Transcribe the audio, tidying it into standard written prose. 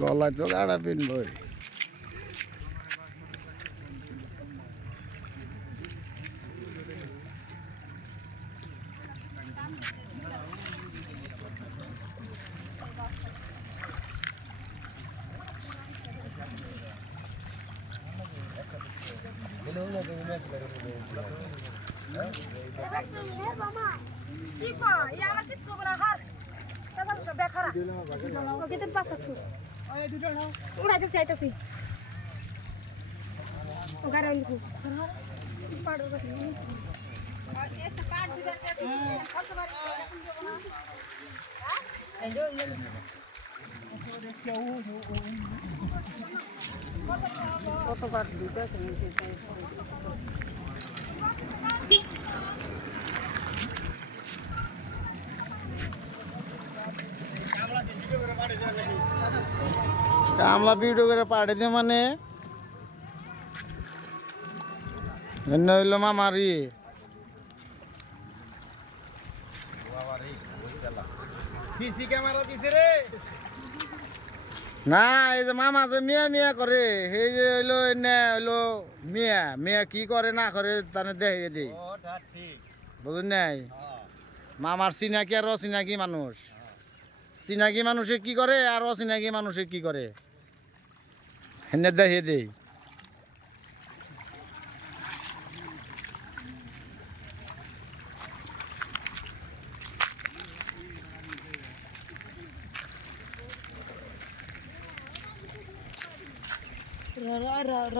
গলায় তো গাড়া পিনবই। কি কয় ইয়ালা কি চোবরা ঘর তাজা সব বেখারা ওকে তো পাঁচ আছে ওই দুটো নাও উড়াইতেছি আইতাছি ও গারে লিখো পাড়ো কথা আর একটা পাড় দিবেন কত বাড়ি না এই যে কতবার দুটো শুনছি কামলা ভিডিও করে পাঠিয়ে দিয়ে মানে এনে হইল মামারি সিসি ক্যামেরা দিছে রে না এই যে মামা যে মিয়া মিয়া করে সেই যে হইলো এনে হইলো মিয়া মিয়া কি করে না করে তানে দেখে দিই ওটা ঠিক বুঝুন নাই মামার চিনাকি আর অচিনাকি মানুষ চিনাকি মানুষে কি করে আর অচিনাকি মানুষে কি করে এনে দেখে দেই র র র